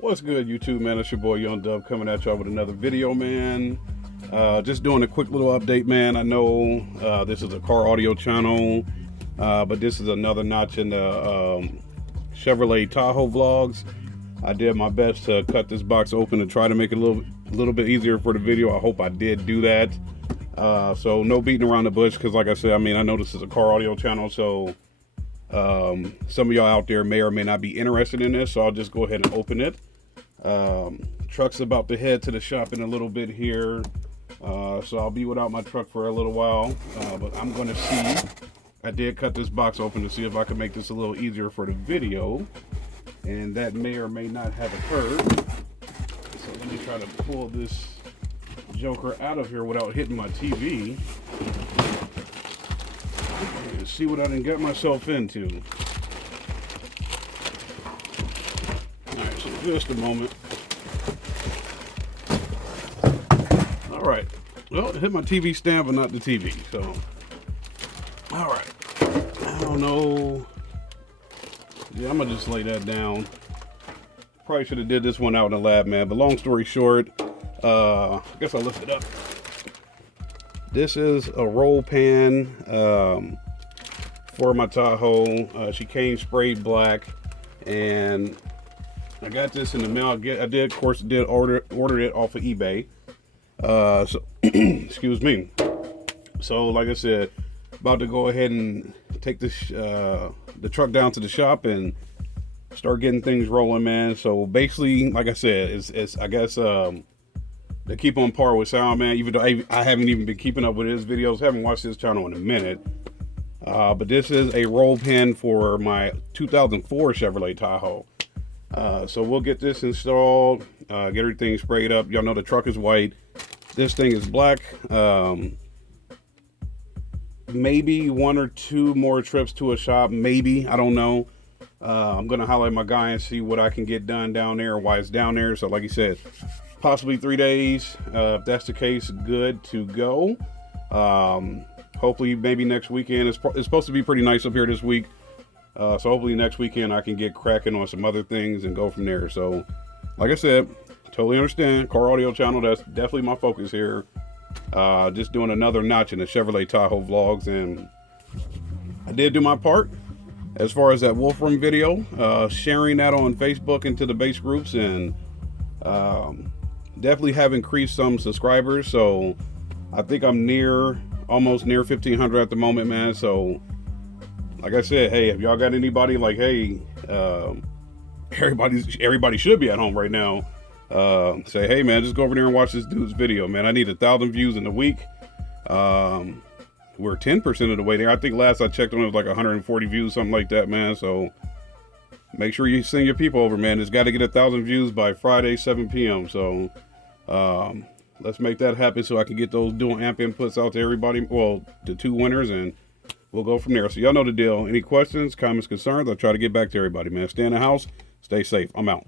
What's good, YouTube, man? It's your boy Young Dub coming at y'all with another video, man. Just doing a quick little update, man. I know this is a car audio channel, but this is another notch in the Chevrolet Tahoe vlogs. I did my best to cut this box open and try to make it a little bit easier for the video. I hope I did do that. So no beating around the bush, because like I said, I know this is a car audio channel, so some of y'all out there may or may not be interested in this, so I'll just go ahead and open it. Truck's about to head to the shop in a little bit here, so I'll be without my truck for a little while, but I'm going to see. I did cut this box open to see if I could make this a little easier for the video, and that may or may not have occurred. So let me try to pull this joker out of here without hitting my TV and see what I done got myself into. Alright, so just a moment. Alright, well, it hit my TV stand, but not the TV, so. Alright, I don't know. Yeah, I'm gonna just lay that down. Probably should have did this one out in the lab, man, but long story short, I guess I'll lift it up. This is a roll pan for my Tahoe. She came sprayed black, and I got this in the mail. I did, of course, order it off of eBay. So excuse me. So like I said, about to go ahead and take this the truck down to the shop and start getting things rolling, man. So basically, like I said, it's I guess they keep on par with sound, man. Even though I haven't even been keeping up with his videos, haven't watched his channel in a minute. But this is a roll pan for my 2004 Chevrolet Tahoe. So we'll get this installed, get everything sprayed up. Y'all know the truck is white. This thing is black. Maybe one or two more trips to a shop, maybe, I don't know. I'm gonna highlight my guy and see what I can get done down there, why it's down there. So like you said, possibly 3 days. If that's the case, good to go. Hopefully maybe next weekend. It's supposed to be pretty nice up here this week. So hopefully next weekend I can get cracking on some other things and go from there. So like I said, totally understand. Car audio channel, that's definitely my focus here. Just doing another notch in the Chevrolet Tahoe vlogs, and I did do my part as far as that Wolfram video, sharing that on Facebook into the base groups, and definitely have increased some subscribers. So I think I'm almost near 1,500 at the moment, man. So like I said, hey, if y'all got anybody like, hey, everybody should be at home right now, say, hey man, just go over there and watch this dude's video, man. I need 1,000 views in a week. We're 10% of the way there. I think last I checked on it was like 140 views, something like that, man. So make sure you send your people over, man. It's got to get 1,000 views by Friday 7 p.m. So let's make that happen so I can get those dual amp inputs out to everybody, well, the 2 winners, and we'll go from there. So y'all know the deal. Any questions, comments, concerns, I'll try to get back to everybody, man. Stay in the house, stay safe. I'm out.